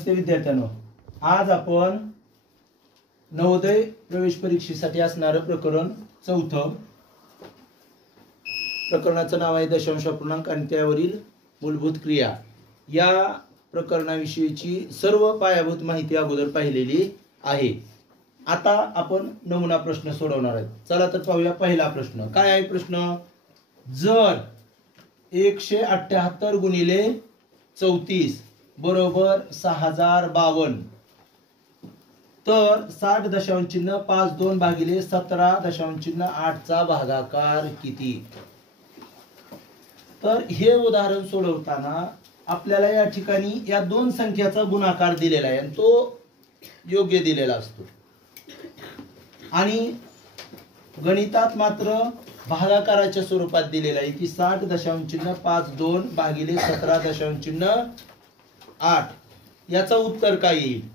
नमस्ते विद्यार्थ्यांनो, आज आपण नवोदय प्रवेश परीक्षेसाठी असणारं प्रकरण चौथं, प्रकरणाचं नाव आहे दशांश अपूर्णांक आणि त्यावरील मूलभूत क्रिया. या प्रकरणाविषयीची सर्व पायाभूत माहिती अगोदर पाहिलेली आहे. आता आपण नमुना प्रश्न सोडवणार आहोत. चला तर पाहूया. पहिला प्रश्न काय आहे? प्रश्न, जर 178 गुणिले 34 बरोबर 6052 तर 60.52 भागिले 17.8 चा भागाकार किती? तर हे उदाहरण सोडवताना आपल्याला या ठिकाणी या दोन संख्याचा गुणाकार दिलेला आहे आणि तो योग्य दिलेला असतो आणि गणितात मात्र भागाकाराच्या स्वरूपात दिलेला आहे की 60.52 भागिले 17.8 याचा उत्तर काय येईल?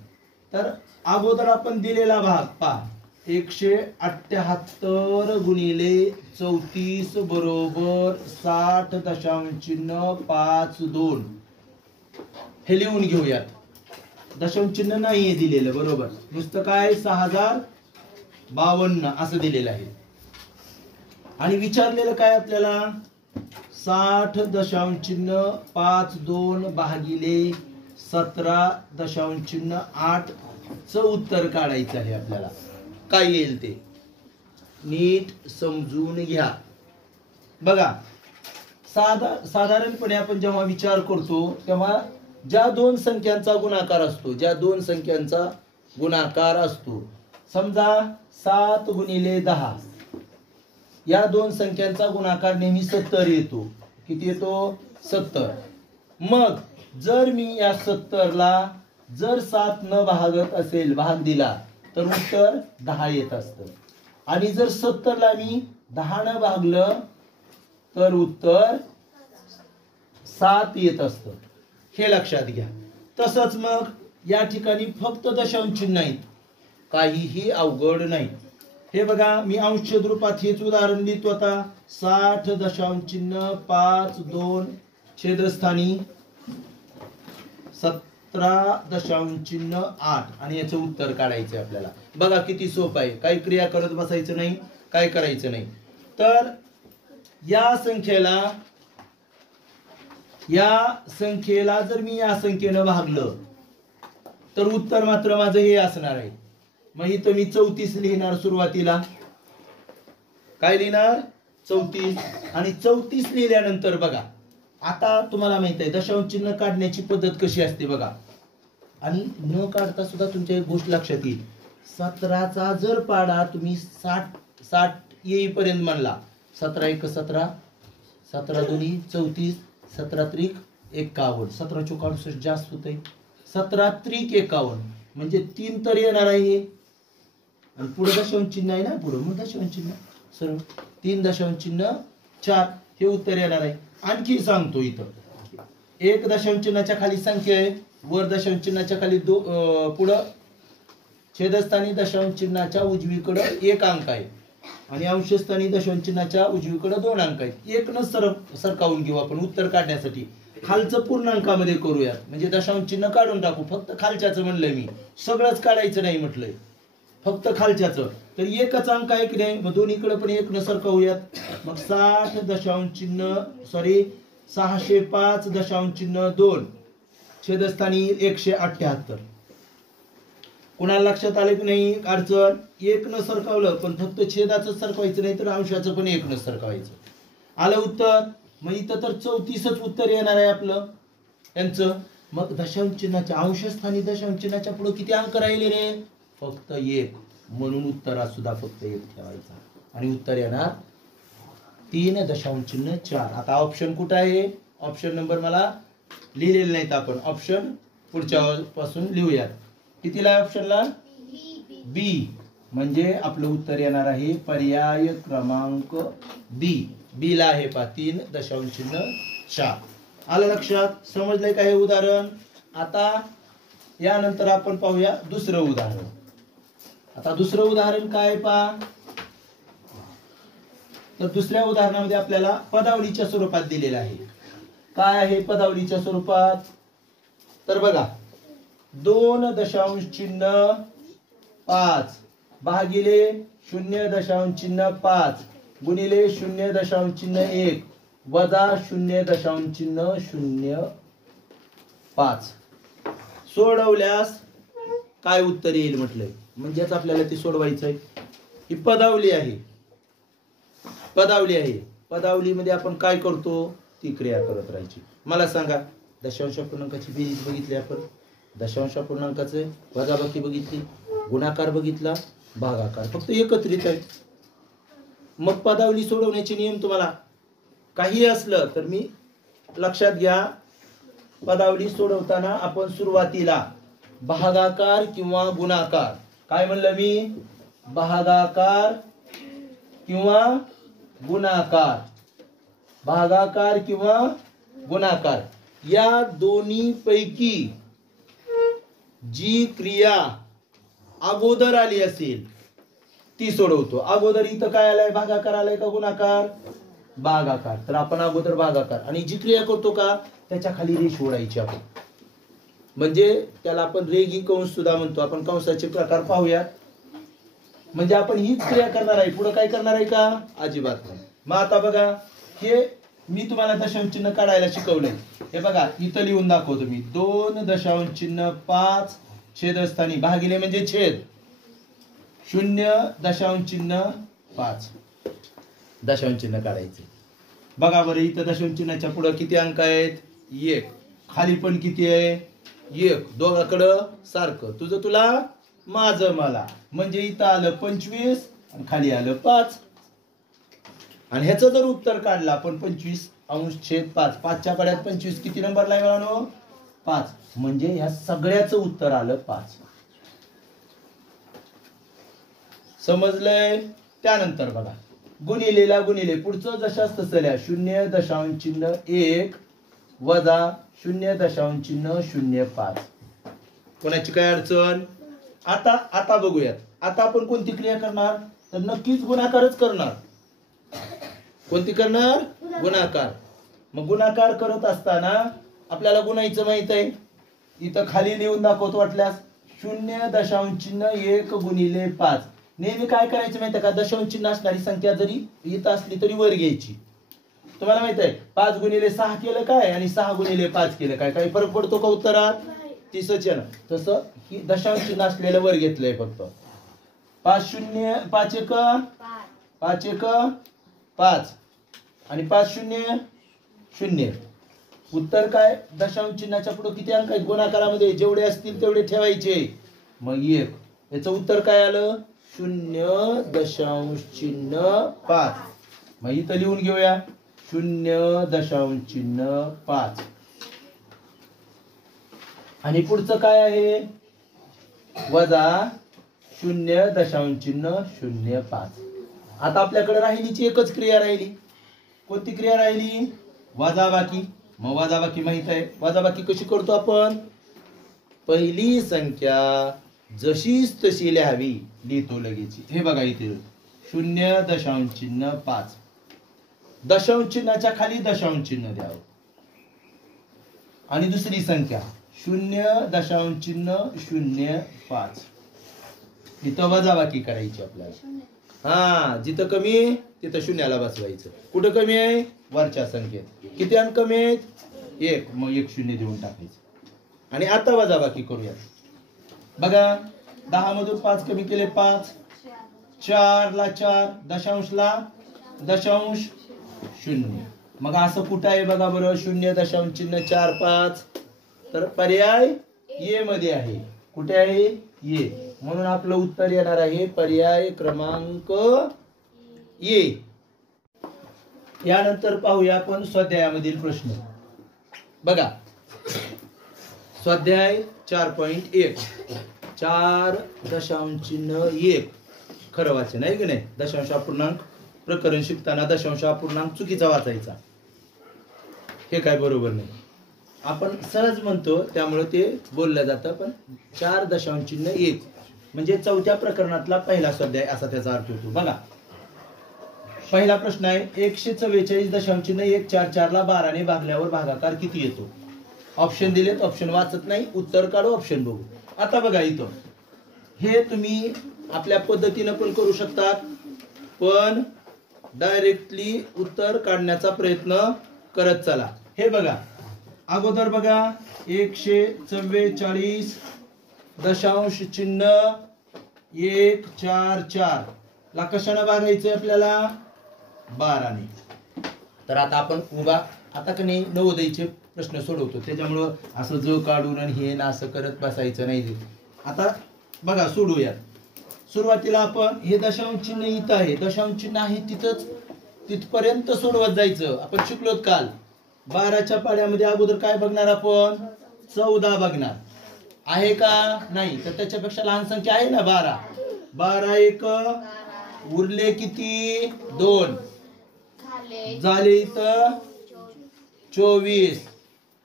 तर अगोदर आपण दिलेला भाग पहा. 178 गुणिले 34 बरोबर 60.52 हे लिहून घेऊयात. दशांश चिन्ह नाहीये दिलेलं, बरोबर, नुसतं काय 6052 असं दिलेलं आहे. आणि विचारलेलं काय आपल्याला? 60.52 भागिले 17.8 च उत्तर काढायचं आहे आपल्याला. काय येईल ते नीट समजून घ्या. बघा, साधारणपणे आपण जेव्हा विचार करतो तेव्हा ज्या दोन संख्यांचा गुणाकार असतो समजा 7 गुणिले 10 या दोन संख्यांचा गुणाकार नेहमी 70 येतो. किती येतो? 70. मग जर मी या 70 ला जर 7 न भागत असेल, भाग दिला, तर उत्तर 10 येत असतं. आणि जर 70 ला मी 10 न भागलं तर उत्तर 7 येत असतं. हे लक्षात घ्या. तसंच मग या ठिकाणी फक्त दशांश चिन्ह आहेत, काहीही अवघड नाही. हे बघा, मी अंश रूपात हेच उदाहरण लिहितो आता. 60.52 छेदस्थानी 17.8 आणि याचं उत्तर काढायचं आपल्याला. बघा किती सोपं आहे. काही क्रिया करत बसायचं नाही, काय करायचं नाही. तर या संख्येला जर मी या संख्येनं भागलं तर उत्तर मात्र माझं हे असणार आहे. मग इथं मी 34 लिहिणार. सुरुवातीला काय लिहिणार? 34. आणि 34 लिहिल्यानंतर बघा, आता तुम्हाला माहित आहे दशांश चिन्ह काढण्याची पद्धत कशी असते बघा. आणि न काढता सुद्धा तुमच्या एक गोष्ट लक्षात येईल. 17चा जर पाडा तुम्ही 60 येईपर्यंत म्हणला, 17 × 17, 17 × 2 = 34, 17 × 3 = 51, 17 × 4 = 68 जास्त होतंय. 17 × 3 = 51 म्हणजे 3 तर येणार आहे. आणि पुढे दशांश चिन्ह आहे ना, पुढे मग दशांश चिन्ह सरळ 3.4 हे उत्तर येणार आहे. आणखी सांगतो, इथं एक दशांश चिन्हाच्या खाली संख्या आहे, वर दशांश चिन्हाच्या खाली पुढं छेदस्थानी दशांश चिन्हाच्या उजवीकडे 1 अंक आहे आणि अंशस्थानी दशांश चिन्हाच्या उजवीकडे 2 अंक आहेत. एक न सरकावून घेऊ आपण उत्तर काढण्यासाठी. खालचं पूर्णांकामध्ये करूयात, म्हणजे दशांश चिन्ह काढून टाकू. फक्त खालच्याचं म्हणलंय मी, सगळंच काढायचं नाही म्हटलंय, फक्त खालच्याचं. तर एकच अंक आहे की नाही, मग दोन्हीकडे पण 1 न सरकावूयात. मग 605.2 छेदस्थानी 178. कुणाला लक्षात आलं की नाही अडचण? 1 न सरकावलं पण फक्त छेदाचं सरकवायचं नाही, तर अंशाचं पण 1 न सरकवायचं. आलं उत्तर? मग इथं तर 34च उत्तर येणार आहे आपलं यांचं. मग दशांश चिन्हाच्या अंशस्थानी दशांश चिन्हाच्या पुढे किती अंक राहिले रे? फक्त 1. म्हणून उत्तरात सुद्धा फक्त 1 ठेवायचा आणि उत्तर येणार 3.4. आता ऑप्शन कुठं आहे? ऑप्शन नंबर मला लिहिलेले नाहीत, आपण ऑप्शन पुढच्या पासून लिहूयात. कितीला ऑप्शनला? बी. म्हणजे आपलं उत्तर येणार आहे पर्याय क्रमांक बी. बी ला आहे पहा 3.4. आलं लक्षात? समजलंय का हे उदाहरण? आता यानंतर आपण पाहूया दुसरं उदाहरण. आता दुसरं उदाहरण काय पहा. तर दुसऱ्या उदाहरणामध्ये आपल्याला पदावलीच्या स्वरूपात दिलेलं आहे. काय आहे पदावलीच्या स्वरूपात? तर बघा, 2.5 भागिले 0.5 गुणिले 0.1 वजा 0.05 सोडवल्यास काय उत्तर येईल म्हटलंय. म्हणजेच आपल्याला ती सोडवायचं आहे. ही पदावली आहे. पदावलीमध्ये आपण काय करतो ती क्रिया करत राहायची. मला सांगा, दशांश पूर्णांकाची बेरीज बघितली आपण, दशांश पूर्णांकाचे वजाबाकी बघितली, गुणाकार बघितला, भागाकार फक्त एकत्रित आहे. मग पदावली सोडवण्याचे नियम तुम्हाला काही असलं तर मी लक्षात घ्या. पदावली सोडवताना आपण सुरुवातीला भागाकार किंवा गुणाकार, काय म्हणलं मी, भागाकार किंवा गुणाकार, भागाकार किंवा गुणाकार या दोन्ही पैकी जी क्रिया अगोदर आली असेल ती सोडवतो. अगोदर इथं काय आलाय, भागाकार आलाय का गुणाकार, भागाकार. तर आपण अगोदर भागाकार आणि जी क्रिया करतो का त्याच्या खाली रेष ओढायची आपण, म्हणजे त्याला आपण रेघी कंस सुद्धा म्हणतो. आपण कंसाचे प्रकार पाहूयात. म्हणजे आपण हीच क्रिया करणार आहे, पुढे काय करणार आहे का, अजिबात नाही. मग आता बघा, हे मी तुम्हाला दशांश चिन्ह काढायला शिकवलंय. हे बघा इथं लिहून दाखवतो मी. 2.5 छेदस्थानी भागिले म्हणजे छेद 0.5 दशांश चिन्ह काढायचे. बघा बरं, इथं दशांश चिन्हाच्या पुढे किती अंक आहेत, 1. खाली पण किती आहे, 1. दोघांकडं सारखं, तुझं तुला माझं मला. म्हणजे इथं आलं 25 आणि खाली आलं 5. आणि ह्याचं जर उत्तर काढलं आपण 25/5, 5च्या पाड्यात 25 किती नंबरला आहे मिळालो, 5. म्हणजे ह्या सगळ्याचं उत्तर आलं 5. समजलंय. त्यानंतर बघा, गुणिलेला गुणिले पुढचं जशाच तसं लिहा. 0.1 वजा 0.05. कोणाची काय अडचण. आता बघूयात. आता आपण कोणती क्रिया करणार, तर नक्कीच गुणाकारच करणार. कोणती करणार, गुणाकार. मग गुणाकार करत असताना आपल्याला गुणायचं माहित आहे. इथं खाली लिहून दाखवतो वाटल्यास. 0.1 गुणिले 5. नेहमी काय करायचं माहिती का, दशांश चिन्ह असणारी संख्या जरी इथं असली तरी वर घ्यायची. तुम्हाला माहित आहे 5 गुणिले 6 केलं काय आणि 6 गुणिले 5 केलं काय, काही फरक पडतो का उत्तरात, तीसच आहे ना. तसं ही दशांश चिन्ह असलेलं वर घेतलंय फक्त. 5 एक 5 आणि 5 0 0. उत्तर काय, दशांश चिन्हाच्या पुढे किती अंक आहेत गुणाकारामध्ये, जेवढे असतील तेवढे ठेवायचे. मग 1. याचं उत्तर काय आलं, 0.5. मग इथं लिहून घेऊया 0.5. आणि पुढचं काय आहे, वजा 0.05. आता आपल्याकडे राहिलीची एकच क्रिया राहिली. कोणती क्रिया राहिली, वजाबाकी. मग वजाबाकी माहित आहे. वजाबाकी कशी करतो आपण, पहिली संख्या जशीच तशी लिहावी, लिहितो लगेच. हे बघा इथे 0.5. दशांश चिन्हाच्या खाली दशांश चिन्ह द्यावं. आणि दुसरी संख्या 0.05. इथं वजाबाकी करायची आपल्याला. हा, जिथं कमी आहे तिथं शून्याला बसवायचं. कुठं कमी आहे, वरच्या संख्येत. किती अंक कमी आहेत, 1. मग 1 0 देऊन टाकायचं. आणि आता वजाबाकी करूया. बघा 10 मधून 5 कमी केले 5, 4 ला 4, दशांशला 0.0. मग असं कुठं आहे बघा बरं, 0.45. तर पर्याय ए मध्ये आहे. कुठे आहे, ए. म्हणून आपलं उत्तर येणार आहे पर्याय क्रमांक ए. यानंतर पाहूया आपण स्वाध्यायामधील प्रश्न. बघा स्वाध्याय 4.1 4.1 खरं वाचन आहे की नाही. दशांश अपूर्णांक प्रकरण शिकताना दशांश अपूर्णांक चुकीचा वाचायचा, हे काय बरोबर नाही. आपण सहज म्हणतो त्यामुळे ते बोललं जातं. पण 4.1 म्हणजे चौथ्या प्रकरणातला पहिला स्वाध्याय असा त्याचा अर्थ होतो. बघा पहिला प्रश्न आहे 144.144 ला 12 ने भागल्यावर भागाकार किती येतो. ऑप्शन दिलेत, ऑप्शन वाचत नाही, उत्तर काढू, ऑप्शन बघू. आता बघा इथं हे तुम्ही आपल्या पद्धतीनं पण करू शकतात, पण डायरेक्टली उत्तर काढण्याचा प्रयत्न करत चला. हे बघा अगोदर बघा 144 दशांश चिन्ह 144 ला कशाने भागायचं आपल्याला? 12 ने. तर आता आपण उभा आता का नाही नवोदयचे प्रश्न सोडवतो, त्याच्यामुळं असं जो काढून आणि हे ना असं करत बसायचं नाही. आता बघा सोडूयात. सुरुवातीला आपण हे दशांश चिन्ह इथं आहे, दशांश चिन्ह आहे तिथपर्यंत सोडवत जायचं. आपण शिकलोत काल 12च्या पाड्यामध्ये अगोदर काय बघणार आपण? 14 बघणार आहे का नाही? तर त्याच्यापेक्षा लहान संख्या आहे ना 12. 12 एक उरले किती? 2 झाले. इथं 24,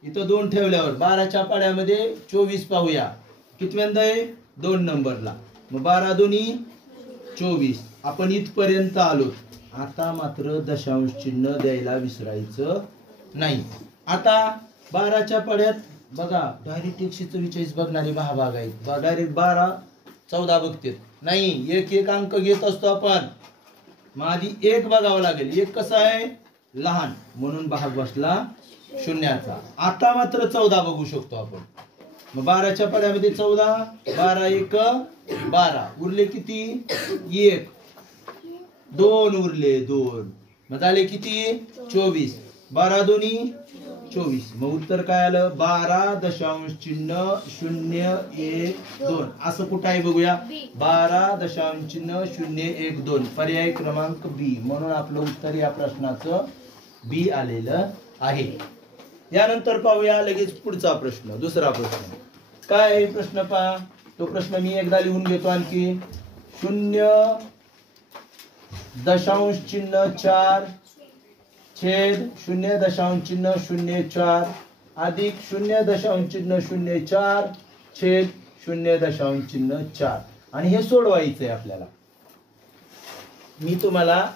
इथं 2 ठेवल्यावर 12च्या पाड्यामध्ये 24 पाहूया कितव्यांदा आहे? 2 नंबरला. मग 12 दोन्ही 24. आपण इथपर्यंत आलो. आता मात्र दशांश चिन्ह द्यायला विसरायचं नाही. आता 12च्या पाड्यात बघा डायरेक्ट 144 बघणारे महाभाग आहेत, डायरेक्ट 12 14 बघते नाही, एक एक अंक घेत असतो आपण. मग आधी 1 बघावं लागेल. 1 कसा आहे? लहान, म्हणून भाग बसला शून्याचा. आता मात्र 14 बघू शकतो आपण. मग 12च्या पाड्यामध्ये 14, 12 एक 12 उरले किती? 1, 2 उरले 2, मग झाले किती? 24. 12 दोन्ही 24. मग उत्तर काय आलं? 12 दशांश चिन्ह 0 1 2. असं कुठं आहे बघूया? 12 दशांश चिन्ह 0 1 2 पर्याय क्रमांक बी. म्हणून आपलं उत्तर या प्रश्नाचं बी आलेलं आहे. यानंतर पाहूया लगेच पुढचा प्रश्न, दुसरा प्रश्न. काय आहे प्रश्न पहा. तो प्रश्न मी एकदा लिहून घेतो आणखी. 0 दशांश चिन्ह 4 छेद 0 दशांश चिन्ह 0 4 अधिक 0 दशांश चिन्ह 0 4 छेद 0 दशांश चिन्ह 4. आणि हे सोडवायचंय आपल्याला. मी तुम्हाला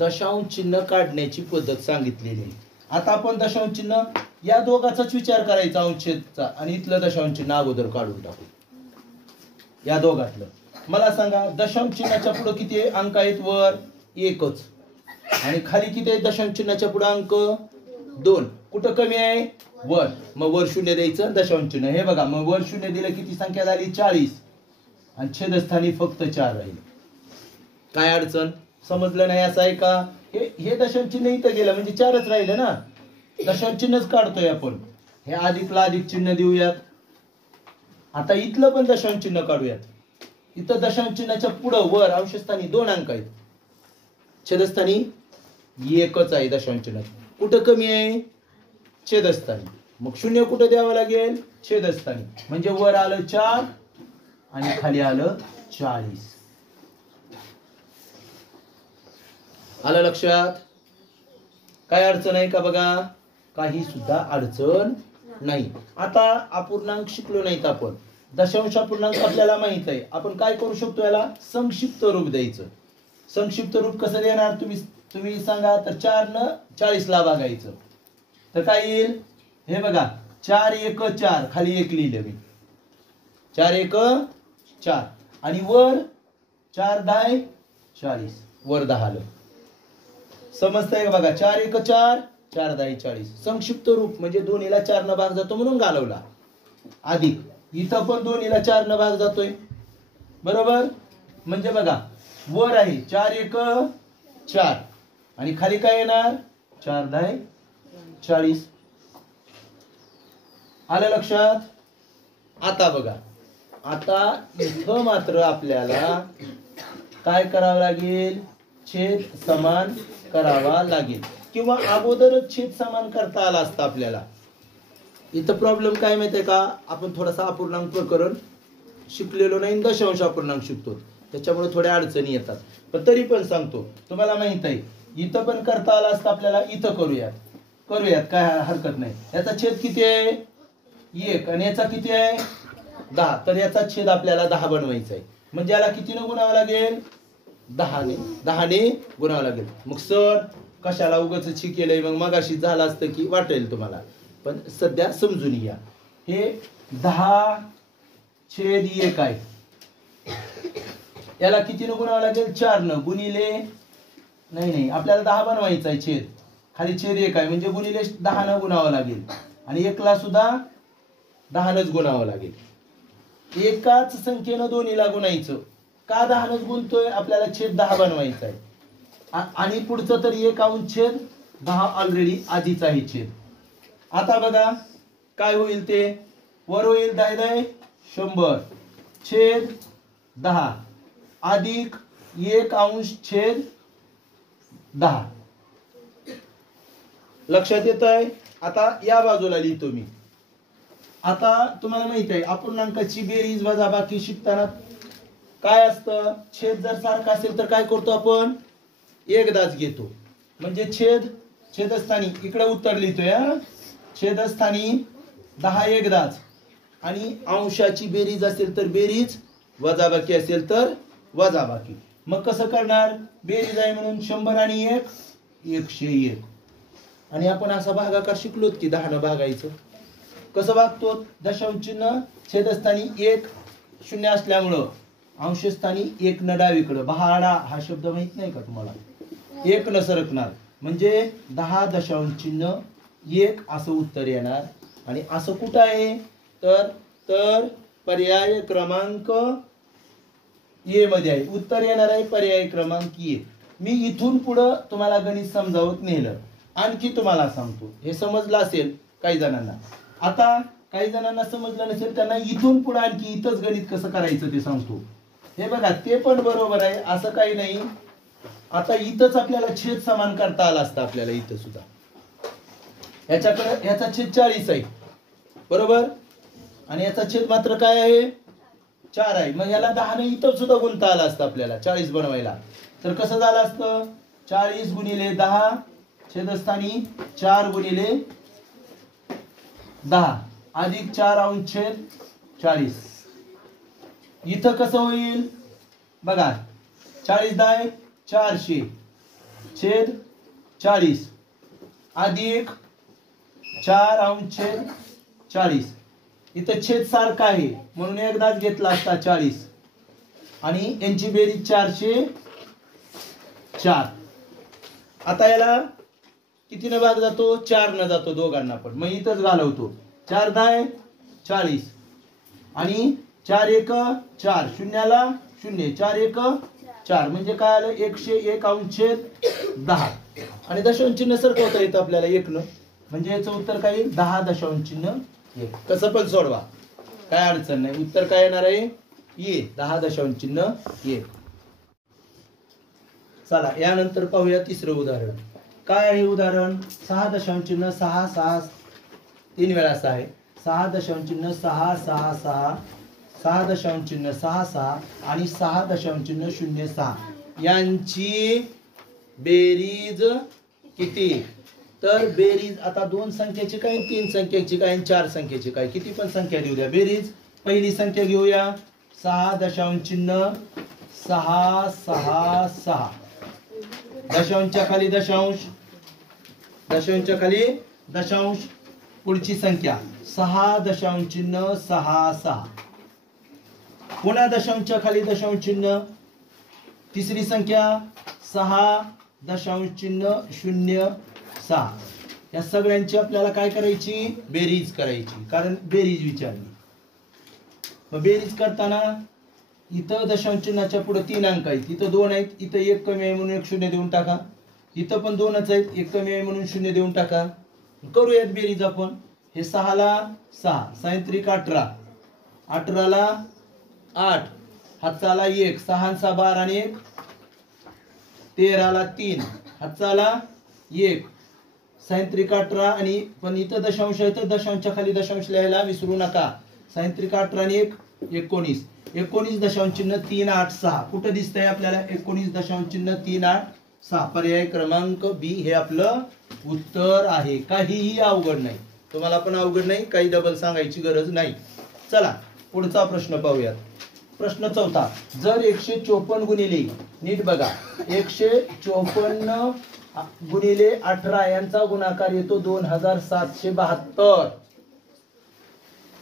दशांश चिन्ह काढण्याची पद्धत सांगितलेली आहे. आता आपण दशांश चिन्ह या दोघाचाच विचार करायचा, अंशछेदचा, आणि इथलं दशांश चिन्ह अगोदर काढून टाकू. या दोघातलं मला सांगा दशांश चिन्हाच्या पुढे किती अंक आहेत? वर 1च, आणि खाली किती आहे दशांश चिन्हाच्या पुढे अंक? 2. कुठं कमी आहे? वर. मग वर 0 द्यायचं, दशांश चिन्ह. हे बघा मग वर 0 दिलं किती संख्या झाली? 40, आणि छेदस्थानी फक्त 4 राहील. काय अडचण? समजलं नाही असं आहे का? हे दशांश चिन्ह इथं गेलं म्हणजे 4च राहिलं ना. दशांश चिन्हच काढतोय आपण. हे अधिकला अधिक चिन्ह देऊयात. आता इथलं पण दशांश चिन्ह काढूयात. इथं दशांश चिन्हाच्या पुढं वर अंशस्थानी 2 अंक आहेत, छेदस्थानी 1च आहे दशांश चिन्ह. कुठं कमी आहे? छेदस्थानी. मग 0 कुठं द्यावं लागेल? छेदस्थानी. म्हणजे वर आलं 4 आणि खाली आलं 40. आलं लक्षात? काय अडचण आहे का? बघा काही सुद्धा अडचण नाही. आता अपूर्णांक शिकलो नाहीत आपण. दशांश अपूर्णांक आपल्याला माहित आहे. आपण काय करू शकतो? याला संक्षिप्त रूप द्यायचं. संक्षिप्त रूप कसं देणार तुम्ही सांगा. तर 4 न 40 ला भागायचं. तर काय येईल? हे बघा 4 1 4 खाली 1 लिहिलं मी. 4 1 4 आणि वर 4 10 40 वर 10 आलं. समजतंय का? बघा 4 1 4 4 10 40. संक्षिप्त रूप म्हणजे 2ला 4 न भाग जातो म्हणून घालवला. अधिक इथं पण 2ला 4 न भाग जातोय, बरोबर. म्हणजे बघा वर आहे 4 1 4 आणि खाली काय येणार? 4 10 40. आलं लक्षात? आता बघा आता इथं मात्र आपल्याला काय करावं लागेल? छेद समान करावा लागेल, किंवा अगोदरच छेद समान करता आला असता आपल्याला. इथं प्रॉब्लेम काय माहितीये का? आपण थोडासा अपूर्णांक प्रकरण शिकलेलो नाही, दशांश अपूर्णांक शिकतो, त्याच्यामुळे थोड्या अडचणी येतात. पण तरी पण सांगतो, तुम्हाला माहित आहे इथं पण करता आला असता आपल्याला. इथं करूयात काय हरकत नाही. याचा छेद किती आहे? 1 आणि याचा किती आहे? 10. तर याचा छेद आपल्याला 10 बनवायचा आहे. म्हणजे याला कितीने गुणावं लागेल? 10 ने गुणावं लागेल. मग सर कशाला उगाच केलंय? मग मगाशी झालं असतं की वाटेल तुम्हाला. पण सध्या समजून घ्या. हे 10/1 आहे. याला कितीनं गुणावं लागेल? 4 गुणिले नाही आपल्याला 10 बनवायचा आहे. छेद खाली छेद 1 आहे म्हणजे गुणिले 10 गुणावं लागेल आणि 1 ला सुद्धा 10 गुणावं लागेल. एकाच संख्येनं दोन्हीला गुणायचं. का 10 गुणतोय? आपल्याला छेद 10 बनवायचा आहे आणि पुढचं तर 1/10 ऑलरेडी आधीच आहे छेद. आता बघा काय होईल ते. वर होईल 10 100 छेद 10 अधिक 1/10. लक्षात येत आहे? आता या बाजूला लिहितो मी. आता तुम्हाला माहित आहे अपूर्णांकाची बेरीज वजाबाकी शिकताना काय असतं? छेद जर सारखा असेल तर काय करतो आपण? एकदाच घेतो. म्हणजे छेदस्थानी इकडे उत्तर लिहितोय. छेदस्थानी 10 एकदाच आणि अंशाची बेरीज असेल तर बेरीज, वजाबाकी असेल तर वजाबाकी. मग कसं करणार? बेरीज आहे म्हणून 100 आणि 1 101. आणि आपण असा भागाकार शिकलोत की 10 भागायचं. कसं भागतो? दशांश चिन्ह छेदस्थानी 1 0 असल्यामुळं अंशस्थानी 1 न डावीकडं. बहाडा हा शब्द माहित नाही का तुम्हाला? 1 न सरकणार म्हणजे 10.1 असं उत्तर येणार. आणि असं कुठं आहे? तर पर्याय क्रमांक ए मध्ये आहे. उत्तर येणार आहे पर्याय क्रमांक ए. मी इथून पुढं तुम्हाला गणित समजावत नेलं. आणखी तुम्हाला सांगतो, हे समजलं असेल काही जणांना. आता काही जणांना समजलं नसेल त्यांना इथून पुढे आणखी इथंच गणित कसं करायचं ते सांगतो. हे बघा ते पण बरोबर आहे असं काही नाही. आता इथंच आपल्याला छेद समान करता आला असता. आपल्याला इथं सुद्धा याच्याकडे याचा छेद 40 आहे बरोबर आणि याचा छेद मात्र काय आहे? 4 आहे. मग याला 10 ने इथं सुद्धा गुणता आला असतं आपल्याला 40 बनवायला. तर कसं झालं असतं? 40 गुणिले 10 छेदस्थानी 4 गुणिले 10 अधिक 4/40. इथं कसं होईल बघा? 40 400 छेद 40 अधिक 4/40. इथं छेद सारखा आहे म्हणून एकदाच घेतला असता 40 आणि यांची बेरीज 404. आता याला कितीने भाग जातो? 4 न जातो दोघांना पण. मग इथंच घालवतो. 4 40 आणि 4 1 4 शून्याला 0 4 1 4 म्हणजे काय आलं? 101/10 आणि दशांश चिन्ह सरकवता येतं आपल्याला 1 न. म्हणजे याचं उत्तर काय येईल? 10.1. कसं पण सोडवा काय अडचण नाही. उत्तर काय येणार आहे? ये 10.1. चला यानंतर पाहूया तिसरं उदाहरण. काय आहे उदाहरण? 6.6 3 वेळा 6 आहे. 6.666 6.66 आणि 6.06 यांची बेरीज किती? तर बेरीज आता 2 संख्येची काय, 3 संख्येची काय, 4 संख्येची काय, किती पण संख्या घेऊ द्या. बेरीज पहिली संख्या घेऊया 6.666 दशांशच्या खाली दशांश, दशांशच्या खाली दशांश. पुढची संख्या 6.66 पुन्हा दशांशच्या खाली दशांश चिन्ह. तिसरी संख्या 6.06 या सगळ्यांची आपल्याला काय करायची? बेरीज करायची. कारण बेरीज विचारली. मग बेरीज करताना इथं दशांश चिन्हाच्या पुढे 3 अंक आहेत, इथं 2 आहेत, इथं 1 कमी आहे म्हणून 1 0 देऊन टाका. इथं पण 2च आहेत, 1 कमी आहे म्हणून 0 देऊन टाका. करूयात बेरीज आपण. हे 6 ला 6 सायंत्रिक 18 18 ला 8 हातचा ला 1 6 6 12 आणि 1 13 ला 3 हातचा ला 1 सायंत्रिक 18 आणि पण इथं दशांश आहे तर दशांशच्या खाली दशांश लिहायला विसरू नका. सायंत्रिक 18 आणि 1 19 19 दशांश चिन्ह 3 8 6 कुठं दिसतंय आपल्याला? 19 दशांश चिन्ह 3 8 6 पर्याय क्रमांक बी हे आपलं उत्तर आहे. काहीही अवघड नाही. तुम्हाला पण अवघड नाही, काही डबल सांगायची गरज नाही. चला पुढचा प्रश्न पाहूयात. प्रश्न 4. जर 154 गुणिले नीट बघा 154 गुणिले 18 यांचा गुणाकार येतो 2772.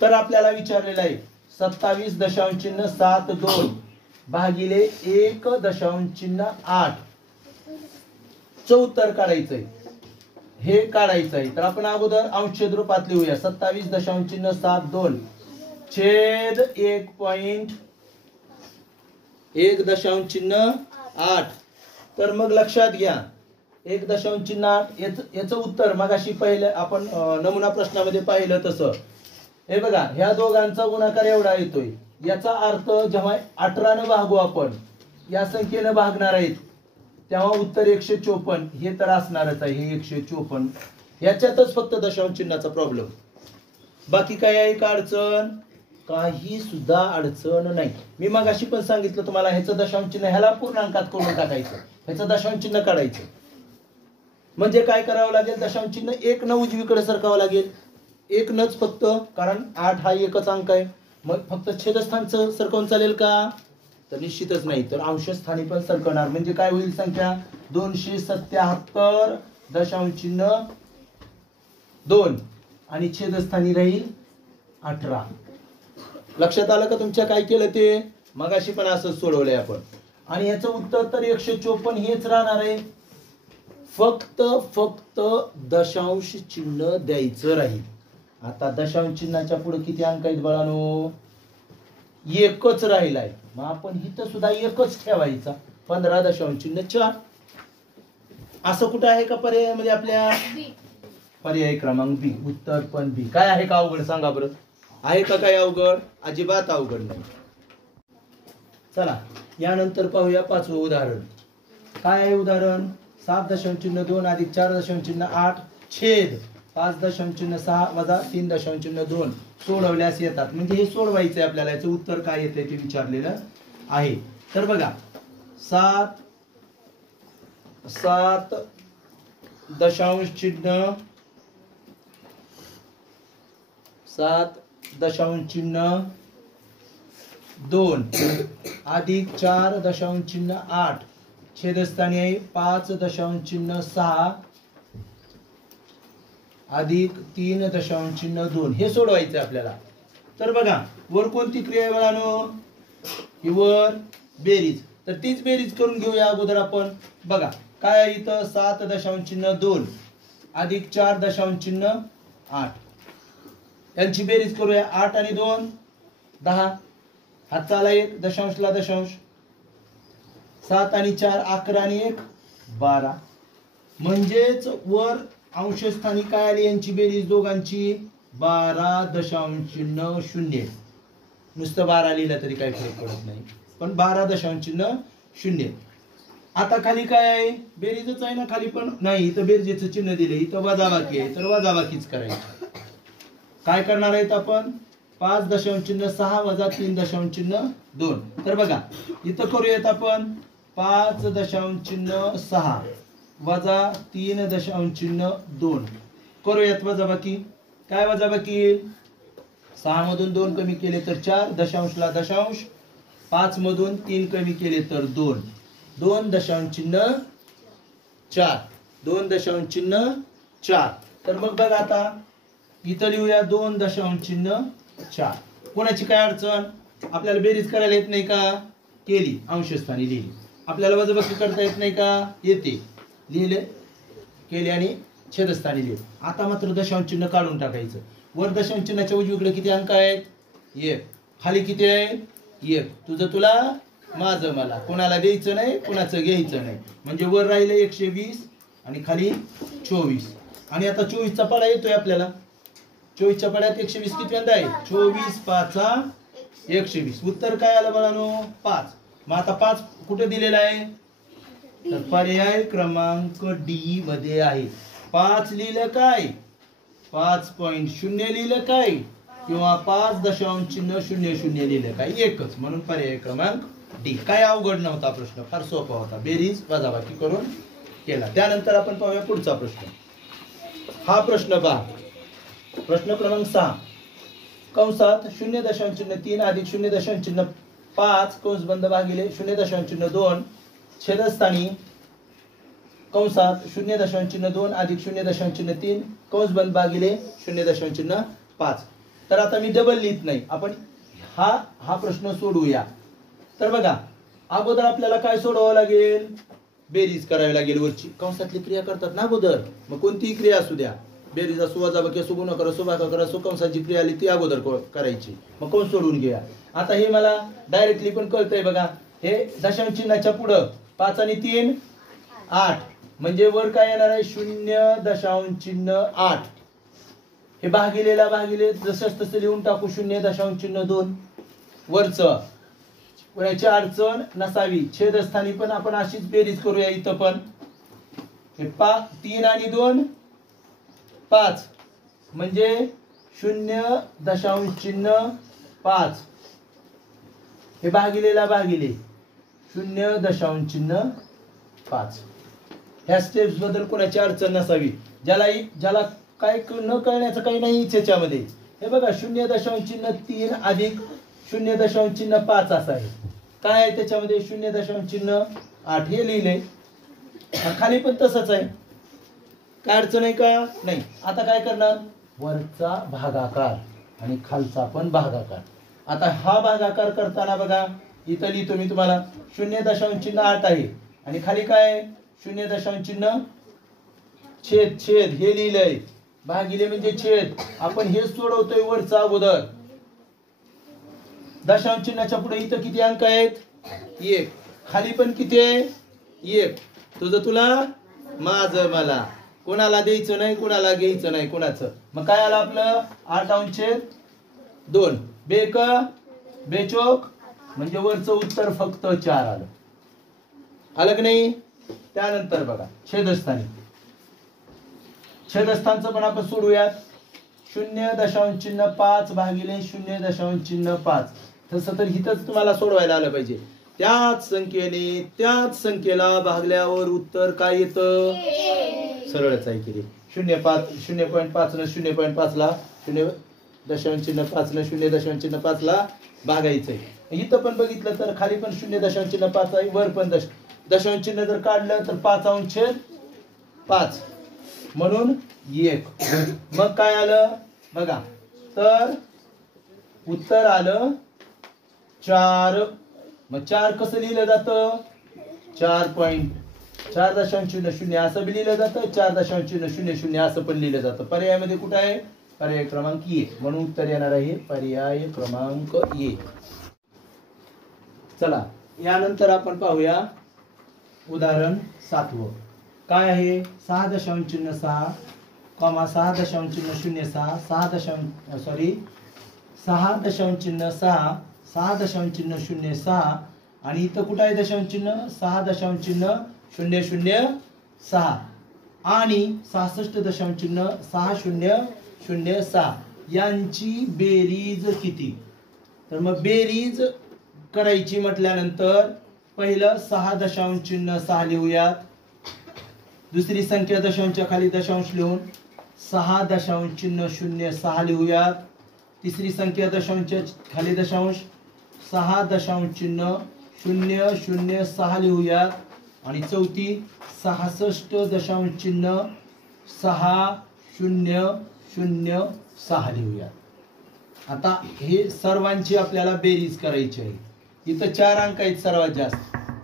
तर आपल्याला विचारलेलं आहे 27.72 भागिले 1.8 चं उत्तर काढायचंय. हे काढायचं आहे तर आपण अगोदर अंशछेद रूपात लिहूया. 27.72 छेद 1.8. तर मग लक्षात घ्या 1.8 याचं उत्तर मगाशी पहिलं आपण नमुना प्रश्नामध्ये पाहिलं तसं. हे बघा ह्या दोघांचा गुणाकार एवढा येतोय. याचा अर्थ जेव्हा 18 न भागू आपण या संख्येनं भागणार आहेत तेव्हा उत्तर 154. हे तर असणारच आहे. हे 154 याच्यातच फक्त दशांश चिन्हाचा प्रॉब्लेम. बाकी काय आहे का अडचण? काही सुद्धा अडचण नाही. मी मगाशी पण सांगितलं तुम्हाला ह्याचं दशांश चिन्ह ह्याला पूर्णांकात करून टाकायचं. ह्याचं दशांश चिन्ह काढायचं म्हणजे काय करावं लागेल? दशांश चिन्ह 1 न उजवीकडे सरकावं लागेल. 1 नच फक्त, कारण 8 हा एकच अंक आहे. मग फक्त छेदस्थान सरकवून चालेल का? तर निश्चितच नाही. तर अंशस्थानी पण सरकवणार म्हणजे काय होईल? संख्या 277.2 आणि छेदस्थानी राहील 18. लक्षात आलं का तुमच्या काय केलं ते? मगाशी पण असंच सोडवलंय आपण. आणि याचं उत्तर तर 154 हेच राहणार आहे. फक्त दशांश चिन्ह द्यायचं राहील. आता दशांश चिन्हाच्या पुढे किती अंक आहेत बाळांनो? एकच राहिलाय. मग आपण इथं सुद्धा एकच ठेवायचा. 15.4. असं कुठं आहे का पर्यायामध्ये आपल्या? पर्याय क्रमांक बी. उत्तर पण बी. काय आहे का अवघड सांगा बरं? आहे का काय अवघड? अजिबात अवघड नाही. चला यानंतर पाहूया 5वं उदाहरण. काय आहे उदाहरण? 7.2 अधिक 4.8 छेद 5.6 वजा 3.2 सोडवल्यास येतात. म्हणजे हे सोडवायचंय आपल्याला. याचं उत्तर काय येतंय ते विचारलेलं आहे. तर बघा 7.2 अधिक 4.8 छेदस्थानी आहे 5.6 अधिक 3.2 हे सोडवायचं आपल्याला. तर बघा वर कोणती क्रिया आहे बाळांनो? ही वर बेरीज. तर तीच बेरीज करून घेऊया अगोदर आपण. बघा काय आहे इथं? 7.2 अधिक 4.8 यांची बेरीज करूया. 8 आणि 2 10. हातचा आला 1 दशांशला दशांश. 7 आणि 4 11 आणि 1 12. म्हणजेच वर अंशस्थानी काय आली यांची बेरीज दोघांची? 12.0. नुसतं 12 लिहिलं तरी काही फरक पडत नाही, पण 12.0. आता खाली काय आहे? बेरीजच आहे ना खाली, पण नाही इथं बेरजेचं चिन्ह दिले. इथं वजाबाकी आहे तर वजाबाकीच करायची. काय करणार आहेत आपण? 5.6 वजा 3.2. तर बघा इथं करूयात आपण 5.6 वजा 3.2 करूयात वजाबाकी. काय वजाबाकी येईल? 6 मधून 2 कमी केले तर 4 दशांशला दशांश. 5 मधून 3 कमी केले तर 2 2.4 2.4. तर मग बघा आता इथं लिहूया 2.4. कोणाची काय अडचण? आपल्याला बेरीज करायला येत नाही का? केली, अंशस्थानी लिहिली. आपल्याला वजाबाकी करता येत नाही का? येते, लिहिले, केले आणि छेदस्थानी लिहिले. आता मात्र दशांश चिन्ह काढून टाकायचं. वर दशांश चिन्हाच्या उजवीकडे किती अंक आहेत? 1. खाली किती आहे? 1. तुझं तुला, माझं मला. कोणाला द्यायचं नाही, कोणाचं घ्यायचं नाही. म्हणजे वर राहिले 120 आणि खाली 24. आणि आता 24चा पाढा येतोय आपल्याला. 24च्या पाढ्यात 120 किती वेळा आहे? 24 5 120. उत्तर काय आलं बाळांनो? 5. मग आता 5 कुठे दिलेला आहे? तर पर्याय क्रमांक डी मध्ये आहे. 5 लिहिलं काय? 5.0 लिहिलं काय? किंवा 5.00 लिहिलं काय? एकच. म्हणून पर्याय क्रमांक डी. काय अवघड नव्हता प्रश्न, फार सोपा होता. बेरीज वजाबाकी करून केला. त्यानंतर आपण पाहूया पुढचा प्रश्न. हा प्रश्न पहा. प्रश्न क्रमांक 6 कंसात 0.3 अधिक 0.5 कंस बंद भागिले 0.2 छेदस्थानी कंसात 0.2 अधिक 0.3 कंस बंद भागिले 0.5. तर आता मी डबल लिहित नाही, आपण हा प्रश्न सोडवूया. तर बघा, अगोदर आपल्याला काय सोडवावं लागेल, बेरीज करावी लागेल. वरची कंसातली क्रिया करतात ना अगोदर, मग कोणतीही क्रिया असू द्या, बेरीज असो, वजाबाकी असो, गुणाकार असो, भागाकार असो, कंसाची क्रिया आली ती अगोदर करायची, मग कंस सोडवून घ्या. आता हे मला डायरेक्टली पण कळतंय बघा, हे दशांश चिन्हाच्या पुढं 5 आणि 3 8, म्हणजे वर काय येणार आहे 0.8. हे भागिलेला भागिले जसं तसं लिहून टाकू 0.2. वरचं कोणाची अडचण नसावी, छेदस्थानी पण आपण अशीच बेरीज करूया. इथं पण हे 3 आणि 2 5, म्हणजे 0.5. हे भागिलेला भागिले 0.5. ह्या स्टेप्स बद्दल कोणाची अडचण नसावी. ज्याला काय न कळण्याचं काही नाही त्याच्यामध्ये. हे बघा 0.3 अधिक 0.5 असं आहे. काय आहे त्याच्यामध्ये 0.8 हे लिहिले. खाली पण तसंच आहे, काय अडचण आहे का नाही. आता काय करणार, वरचा भागाकार आणि खालचा पण भागाकार. आता हा भागाकार करताना बघा, इथं लिहितो मी तुम्हाला 0.8 आहे आणि खाली काय 0., छेद छेद हे लिहिलंय, भागिले म्हणजे छेद. आपण हे सोडवतोय वरचा अगोदर. दशांश चिन्हाच्या पुढे इथं किती अंक आहेत 1, खाली पण किती आहे 1. तुझं तुला, माझं मला, कोणाला द्यायचं नाही, कोणाला घ्यायचं नाही कोणाचं. मग काय आलं आपलं 8/2. बेक बेचोक म्हणजे वरचं उत्तर फक्त 4 आलं. आलं की नाही. त्यानंतर बघा छेदस्थानी, छेदस्थानचं पण आपण सोडूयात. 0.5 भागिले 0.5. तसं तर इथंच तुम्हाला सोडवायला आलं पाहिजे. त्याच संख्येने त्याच संख्येला भागल्यावर उत्तर काय येतं, सरळच आहे की 0.5 न 0.5 ला 0.5 न 0.5 ला भागायचंय. इथं पण बघितलं तर खाली पण 0.5 आहे, वर पण दशांश चिन्ह जर काढलं तर 5/5 म्हणून 1. मग काय आलं बघा, तर उत्तर आलं 4. मग 4 कसं लिहिलं जातं, 4.0 असं बी लिहिलं जातं, 4.00 असं पण लिहिलं जातं. पर्यायामध्ये कुठं आहे, पर्याय क्रमांक 1, म्हणून उत्तर येणार आहे पर्याय क्रमांक 1. चला यानंतर आपण पाहूया उदाहरण 7. काय आहे 6.6, 6.06, 6.06 आणि इथं कुठं आहे दशांश चिन्ह 6.006 आणि 66.6006 यांची बेरीज किती. तर मग बेरीज करायची म्हटल्यानंतर पहिलं 6.6 लिहूयात. दुसरी संख्या दशांशच्या खाली दशांश लिहून 6.06 लिहूयात. तिसरी संख्या दशांशच्या खाली दशांश 6.006 लिहूयात. आणि चौथी 66.6006 लिहूयात. आता हे सर्वांची आपल्याला बेरीज करायची आहे. इथं 4 अंक आहेत सर्वात जास्त,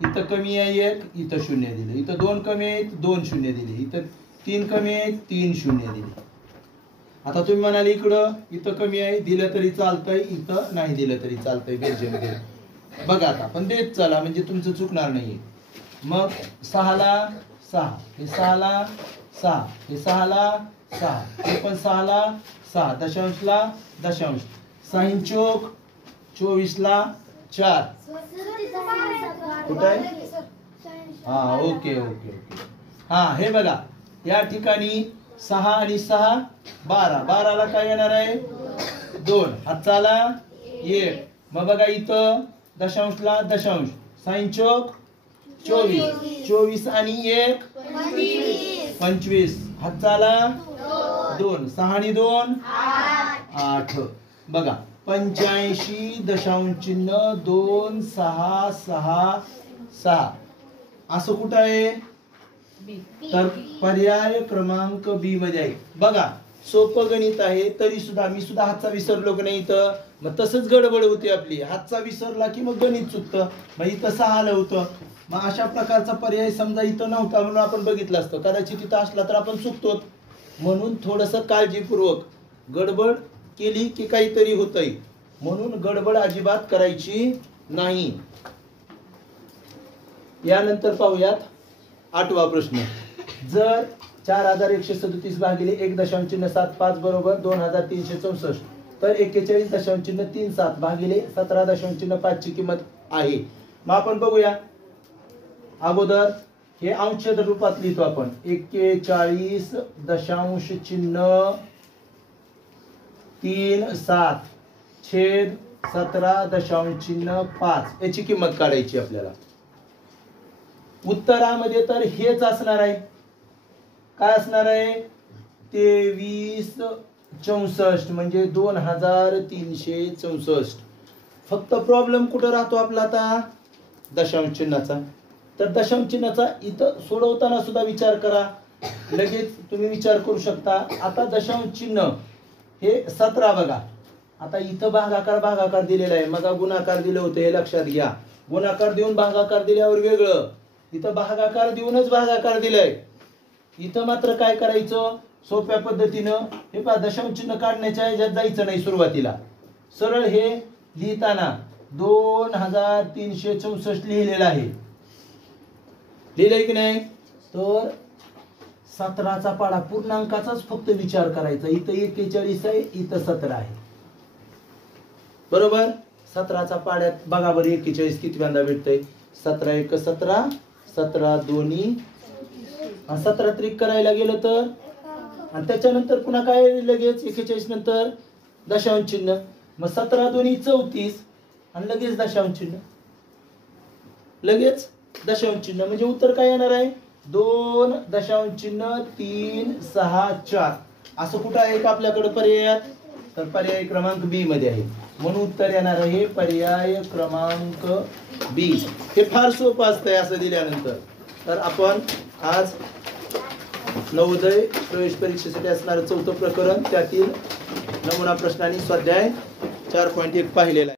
इथं कमी आहे 1, इथं 0 दिले. इथं 2 कमी आहेत, 2 0 दिले. इथं 3 कमी आहेत, 3 0 दिले. आता तुम्ही म्हणाल इकडं इथं कमी आहे, दिलं तरी चालतंय, इथं नाही दिलं तरी चालतंय बेरजेमध्ये. बघा आता पण देत चला, म्हणजे तुमचं चुकणार नाही. मग 6ला 6, हे 6ला 6, हे 6ला 6, हे पण 6ला 6, दशांशला दशांश, 6 चौक 24ला 4. कुठं आहे, हा ओके ओके ओके. हा हे बघा या ठिकाणी 6 आणि 6 12, 12ला काय येणार आहे 2, हातचाला 1. मग बघा इथं दशांशला दशांश, 6 चौक 24, 24 आणि 1 25, हातचाला 2, 6 आणि 2 8. बघा 85.266 असं कुठं आहे तर पर्याय क्रमांक बी मध्ये आहे. बघा सोपं गणित आहे तरी सुद्धा मी सुद्धा हातचा विसरलो की नाही तर मग तसंच गडबड होती आपली. हातचा विसरला की मग गणित चुकतं. मग इथं 6 आलं होतं. मग अशा प्रकारचा पर्याय समजा इथं नव्हता म्हणून आपण बघितलं असतं. कदाचित तिथं असला तर आपण चुकतो. म्हणून थोडंसं काळजीपूर्वक गडबड केली की काहीतरी होतंय. म्हणून गडबड अजिबात करायची नाही. यानंतर पाहूयात 8वा प्रश्न. जर 4137 भागिले 1.75 बरोबर 2364 तर 41.37 भागिले 17.5 ची किंमत आहे. मग आपण बघूया. अगोदर हे अंश रूपात लिहितो आपण. 41.37 छेद 17.5 याची किंमत काढायची आपल्याला. उत्तरामध्ये तर हेच असणार आहे. काय असणार आहे? 2364 म्हणजे 2364. फक्त प्रॉब्लेम कुठं राहतो आपला आता? दशांश चिन्हाचा. तर दशांश चिन्हाचा इथं सोडवताना सुद्धा विचार करा. लगेच तुम्ही विचार करू शकता. आता दशांश चिन्ह हे 17 बघा. आता इथं भागाकार दिलेला आहे. मग गुणाकार दिलं होतं हे लक्षात घ्या. गुणाकार देऊन भागाकार दिल्यावर वेगळं. इथं भागाकार देऊनच भागाकार दिलाय. इथं मात्र काय करायचं? सोप्या पद्धतीनं हे पहा दशांश चिन्ह काढण्याच्या ह्याच्यात जायचं नाही सुरुवातीला. सरळ हे लिहिताना 2364 लिहिलेलं आहे. लिहिलंय की नाही? तर 17चा पाडा पूर्णांकाचाच फक्त विचार करायचा. इथं 41 आहे, इथं 17 आहे. बरोबर. 17चा पाड्यात बघा बरं 41 किती वेळा भेटतंय? 17 1 17, 17 2 17 त्रिक करायला गेलं तर आणि त्याच्यानंतर पुन्हा काय लगेच 41 नंतर दशांश चिन्ह. मग 17 2 34 आणि लगेच दशांश चिन्ह. लगेच दशांश चिन्ह म्हणजे उत्तर काय येणार आहे? 2.364. असं कुठं आहे का आपल्याकडे पर्यायात? तर पर्याय क्रमांक बी मध्ये आहे. म्हणून उत्तर येणार आहे पर्याय क्रमांक बी. हे फार सोपं असतंय असं दिल्यानंतर. तर आपण आज नवोदय प्रवेश परीक्षेसाठी असणारं 4थं प्रकरण त्यातील नमुना प्रश्न आणि स्वाध्याय 4.1 पाहिलेला आहे.